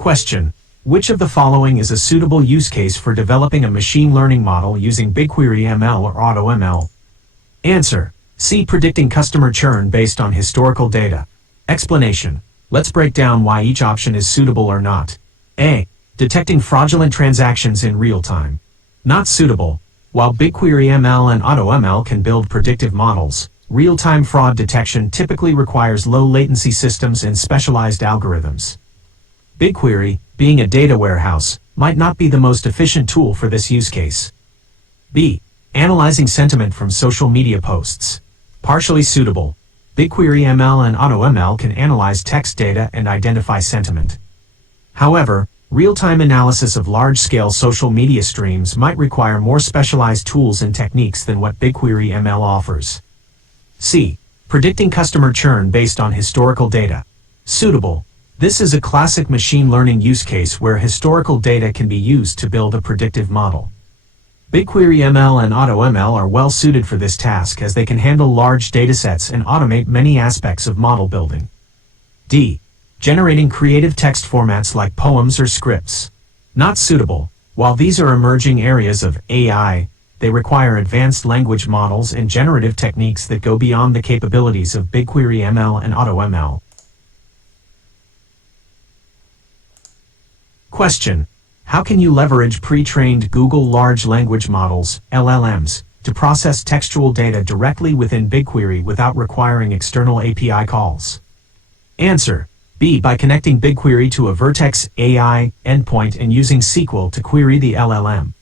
Question: which of the following is a suitable use case for developing a machine learning model using BigQuery ML or AutoML? Answer: C. Predicting customer churn based on historical data. Explanation: let's break down why each option is suitable or not. A. Detecting fraudulent transactions in real time. Not suitable. While BigQuery ML and AutoML can build predictive models, real-time fraud detection typically requires low-latency systems and specialized algorithms. BigQuery, being a data warehouse, might not be the most efficient tool for this use case. B. Analyzing sentiment from social media posts. Partially suitable. BigQuery ML and AutoML can analyze text data and identify sentiment. However, real-time analysis of large-scale social media streams might require more specialized tools and techniques than what BigQuery ML offers. C. Predicting customer churn based on historical data. Suitable. This is a classic machine learning use case where historical data can be used to build a predictive model. BigQuery ML and AutoML are well suited for this task as they can handle large datasets and automate many aspects of model building. D. Generating creative text formats like poems or scripts. Not suitable. While these are emerging areas of AI, they require advanced language models and generative techniques that go beyond the capabilities of BigQuery ML and AutoML. Question: how can you leverage pre-trained Google Large Language Models, LLMs, to process textual data directly within BigQuery without requiring external API calls? Answer: B. By connecting BigQuery to a Vertex AI endpoint and using SQL to query the LLM.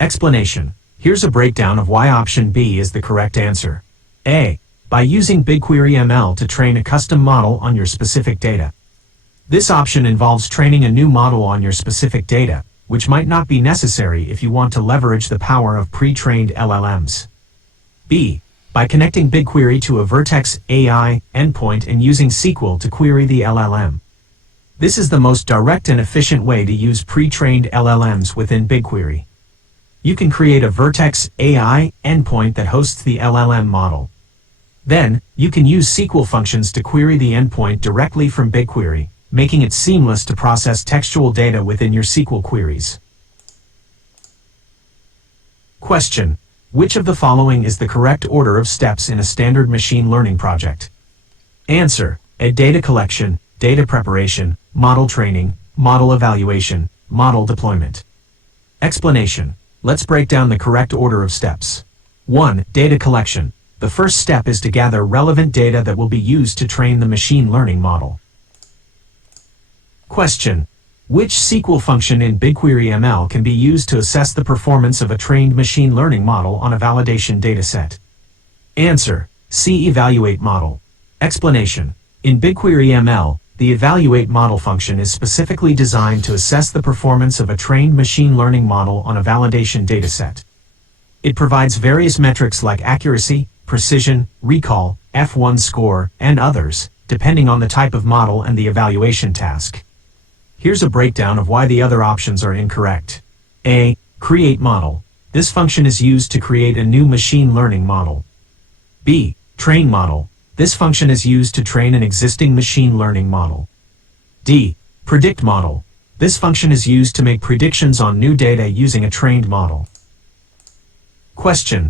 Explanation: here's a breakdown of why option B is the correct answer. A. By using BigQuery ML to train a custom model on your specific data. This option involves training a new model on your specific data, which might not be necessary if you want to leverage the power of pre-trained LLMs. B. By connecting BigQuery to a Vertex AI endpoint and using SQL to query the LLM. This is the most direct and efficient way to use pre-trained LLMs within BigQuery. You can create a Vertex AI endpoint that hosts the LLM model. Then, you can use SQL functions to query the endpoint directly from BigQuery, making it seamless to process textual data within your SQL queries. Question: which of the following is the correct order of steps in a standard machine learning project? Answer: A. Data collection, data preparation, model training, model evaluation, model deployment. Explanation: let's break down the correct order of steps. 1. Data collection. The first step is to gather relevant data that will be used to train the machine learning model. Question: which SQL function in BigQuery ML can be used to assess the performance of a trained machine learning model on a validation dataset? Answer: C. Evaluate model. Explanation: in BigQuery ML, the evaluate model function is specifically designed to assess the performance of a trained machine learning model on a validation dataset. It provides various metrics like accuracy, precision, recall, F1 score, and others, depending on the type of model and the evaluation task. Here's a breakdown of why the other options are incorrect. A. Create model. This function is used to create a new machine learning model. B. Train model. This function is used to train an existing machine learning model. D. Predict model. This function is used to make predictions on new data using a trained model. Question: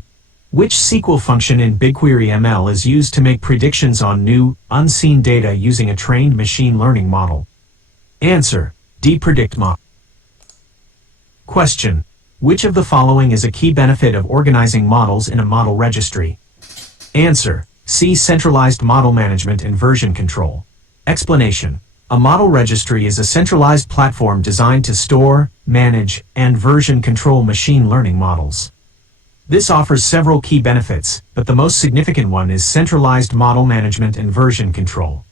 which SQL function in BigQuery ML is used to make predictions on new, unseen data using a trained machine learning model? Answer: D. Predict model. Question: which of the following is a key benefit of organizing models in a model registry? Answer: C. Centralized model management and version control. Explanation: a model registry is a centralized platform designed to store, manage, and version control machine learning models. This offers several key benefits, but the most significant one is centralized model management and version control.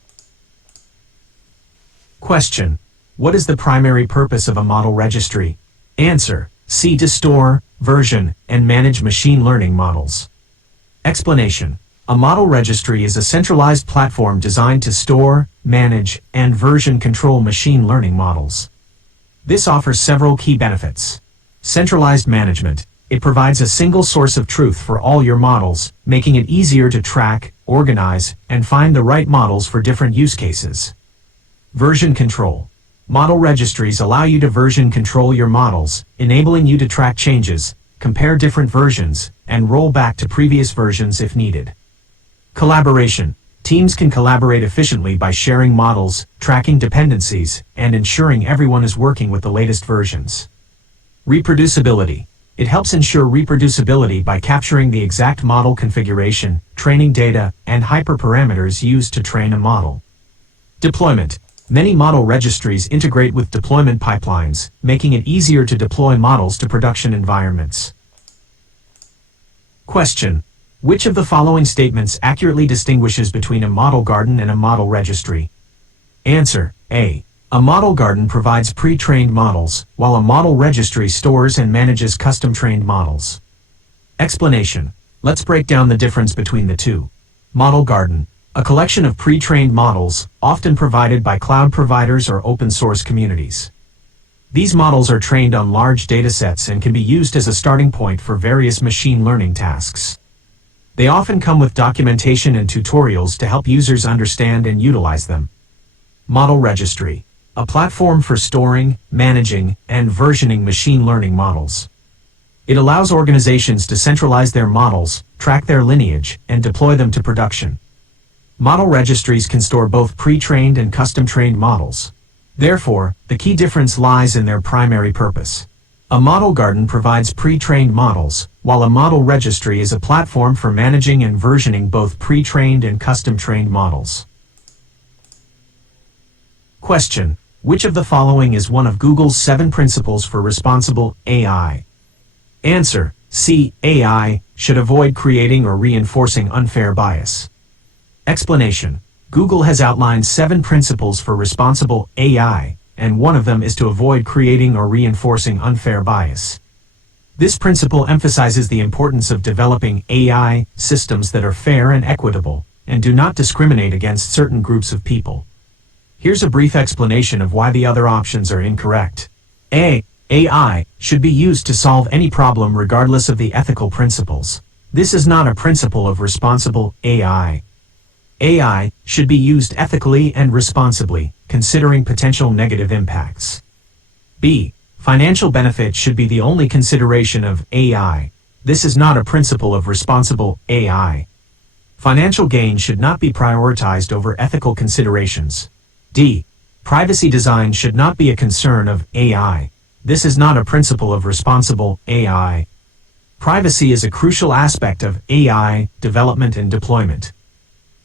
Question: what is the primary purpose of a model registry? Answer: C. To store, version, and manage machine learning models. Explanation: a model registry is a centralized platform designed to store, manage, and version control machine learning models. This offers several key benefits. Centralized management. It provides a single source of truth for all your models, making it easier to track, organize, and find the right models for different use cases. Version control. Model registries allow you to version control your models, enabling you to track changes, compare different versions, and roll back to previous versions if needed. Collaboration. Teams can collaborate efficiently by sharing models, tracking dependencies, and ensuring everyone is working with the latest versions. Reproducibility. It helps ensure reproducibility by capturing the exact model configuration, training data, and hyperparameters used to train a model. Deployment. Many model registries integrate with deployment pipelines, making it easier to deploy models to production environments. Question. Which of the following statements accurately distinguishes between a model garden and a model registry? Answer. A. A model garden provides pre-trained models, while a model registry stores and manages custom-trained models. Explanation. Let's break down the difference between the two. Model garden. A collection of pre-trained models, often provided by cloud providers or open-source communities. These models are trained on large datasets and can be used as a starting point for various machine learning tasks. They often come with documentation and tutorials to help users understand and utilize them. Model registry. A platform for storing, managing, and versioning machine learning models. It allows organizations to centralize their models, track their lineage, and deploy them to production. Model registries can store both pre-trained and custom-trained models. Therefore, the key difference lies in their primary purpose. A model garden provides pre-trained models, while a model registry is a platform for managing and versioning both pre-trained and custom-trained models. Question. Which of the following is one of Google's 7 principles for responsible AI? Answer. C. AI should avoid creating or reinforcing unfair bias. Explanation. Google has outlined 7 principles for responsible AI, and one of them is to avoid creating or reinforcing unfair bias. This principle emphasizes the importance of developing AI systems that are fair and equitable, and do not discriminate against certain groups of people. Here's a brief explanation of why the other options are incorrect. A. AI should be used to solve any problem regardless of the ethical principles. This is not a principle of responsible AI. AI should be used ethically and responsibly, considering potential negative impacts. B. Financial benefit should be the only consideration of AI. This is not a principle of responsible AI. Financial gain should not be prioritized over ethical considerations. D. Privacy design should not be a concern of AI. This is not a principle of responsible AI. Privacy is a crucial aspect of AI development and deployment.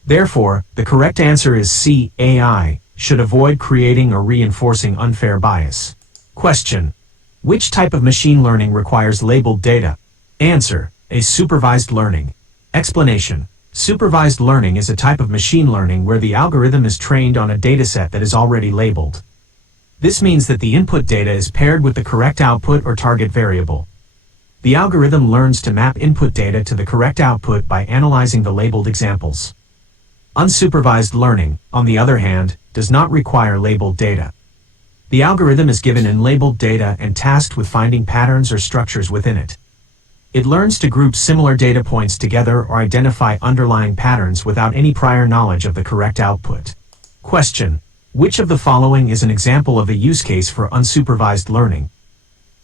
Therefore, the correct answer is C. AI should avoid creating or reinforcing unfair bias. Question. Which type of machine learning requires labeled data? Answer. A. Supervised learning. Explanation. Supervised learning is a type of machine learning where the algorithm is trained on a dataset that is already labeled. This means that the input data is paired with the correct output or target variable. The algorithm learns to map input data to the correct output by analyzing the labeled examples. Unsupervised learning, on the other hand, does not require labeled data. The algorithm is given unlabeled data and tasked with finding patterns or structures within it. It learns to group similar data points together or identify underlying patterns without any prior knowledge of the correct output. Question. Which of the following is an example of a use case for unsupervised learning?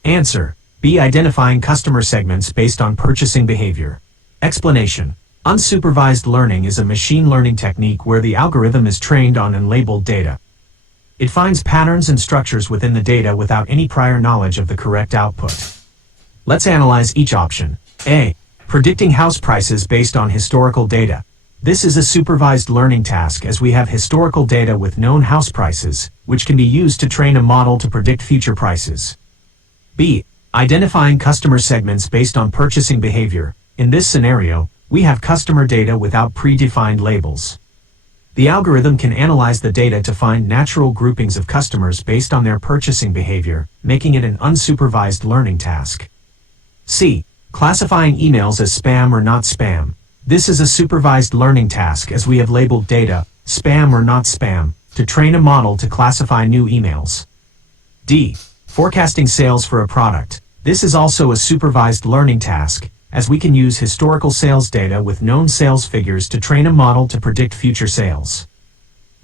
Answer. B. Identifying customer segments based on purchasing behavior. Explanation. Unsupervised learning is a machine learning technique where the algorithm is trained on unlabeled data. It finds patterns and structures within the data without any prior knowledge of the correct output. Let's analyze each option. A. Predicting house prices based on historical data. This is a supervised learning task as we have historical data with known house prices, which can be used to train a model to predict future prices. B. Identifying customer segments based on purchasing behavior. In this scenario, we have customer data without predefined labels. The algorithm can analyze the data to find natural groupings of customers based on their purchasing behavior, making it an unsupervised learning task. C. Classifying emails as spam or not spam. This is a supervised learning task as we have labeled data, spam or not spam, to train a model to classify new emails. D. Forecasting sales for a product. This is also a supervised learning task, as we can use historical sales data with known sales figures to train a model to predict future sales.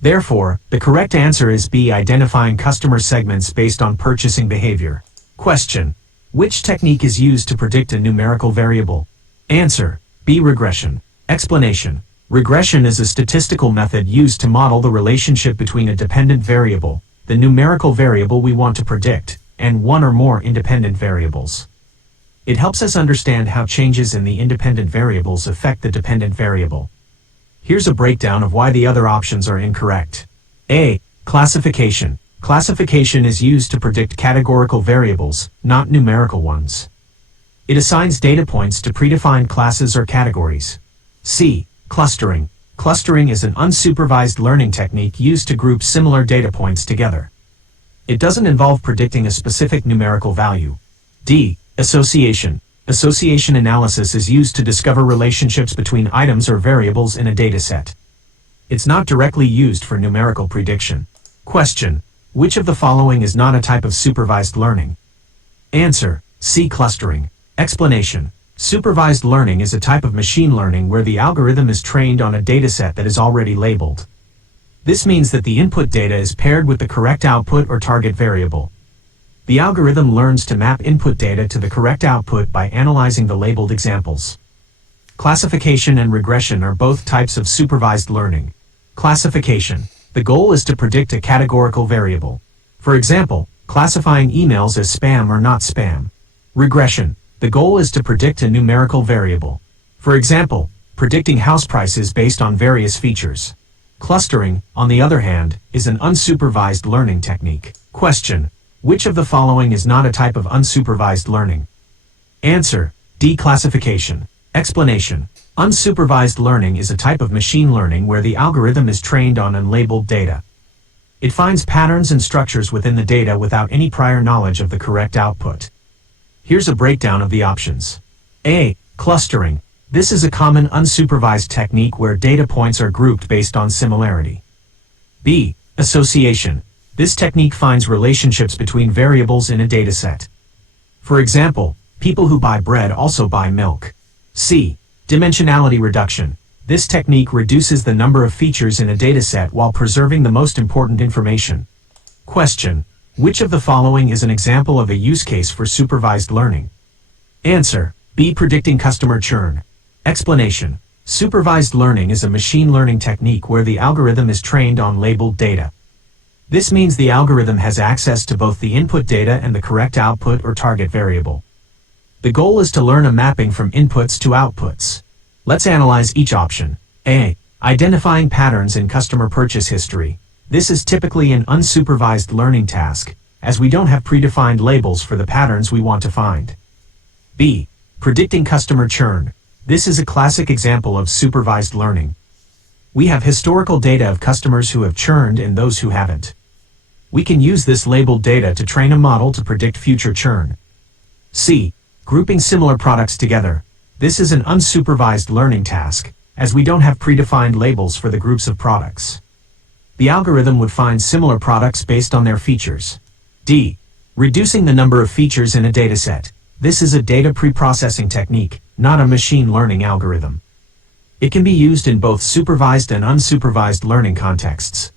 Therefore, the correct answer is B. Identifying customer segments based on purchasing behavior. Question: which technique is used to predict a numerical variable? Answer: B. Regression. Explanation: regression is a statistical method used to model the relationship between a dependent variable, the numerical variable we want to predict, and one or more independent variables. It helps us understand how changes in the independent variables affect the dependent variable. Here's a breakdown of why the other options are incorrect. A. Classification. Classification is used to predict categorical variables, not numerical ones. It assigns data points to predefined classes or categories. C. Clustering. Clustering is an unsupervised learning technique used to group similar data points together. It doesn't involve predicting a specific numerical value. D. Association. Association analysis is used to discover relationships between items or variables in a dataset. It's not directly used for numerical prediction. Question: which of the following is not a type of supervised learning? Answer: C. Clustering. Explanation: supervised learning is a type of machine learning where the algorithm is trained on a dataset that is already labeled. This means that the input data is paired with the correct output or target variable. The algorithm learns to map input data to the correct output by analyzing the labeled examples. Classification and regression are both types of supervised learning. Classification: the goal is to predict a categorical variable. For example, classifying emails as spam or not spam. Regression: the goal is to predict a numerical variable. For example, predicting house prices based on various features. Clustering, on the other hand, is an unsupervised learning technique. Question: which of the following is not a type of unsupervised learning? Answer: D. Classification. Explanation: unsupervised learning is a type of machine learning where the algorithm is trained on unlabeled data. It finds patterns and structures within the data without any prior knowledge of the correct output. Here's a breakdown of the options. A. Clustering. This is a common unsupervised technique where data points are grouped based on similarity. B. Association. This technique finds relationships between variables in a dataset. For example, people who buy bread also buy milk. C. Dimensionality reduction. This technique reduces the number of features in a dataset while preserving the most important information. Question: which of the following is an example of a use case for supervised learning? Answer: B. Predicting customer churn. Explanation: supervised learning is a machine learning technique where the algorithm is trained on labeled data. This means the algorithm has access to both the input data and the correct output or target variable. The goal is to learn a mapping from inputs to outputs. Let's analyze each option. A. Identifying patterns in customer purchase history. This is typically an unsupervised learning task, as we don't have predefined labels for the patterns we want to find. B. Predicting customer churn. This is a classic example of supervised learning. We have historical data of customers who have churned and those who haven't. We can use this labeled data to train a model to predict future churn. C. Grouping similar products together. This is an unsupervised learning task, as we don't have predefined labels for the groups of products. The algorithm would find similar products based on their features. D. Reducing the number of features in a dataset. This is a data preprocessing technique, not a machine learning algorithm. It can be used in both supervised and unsupervised learning contexts.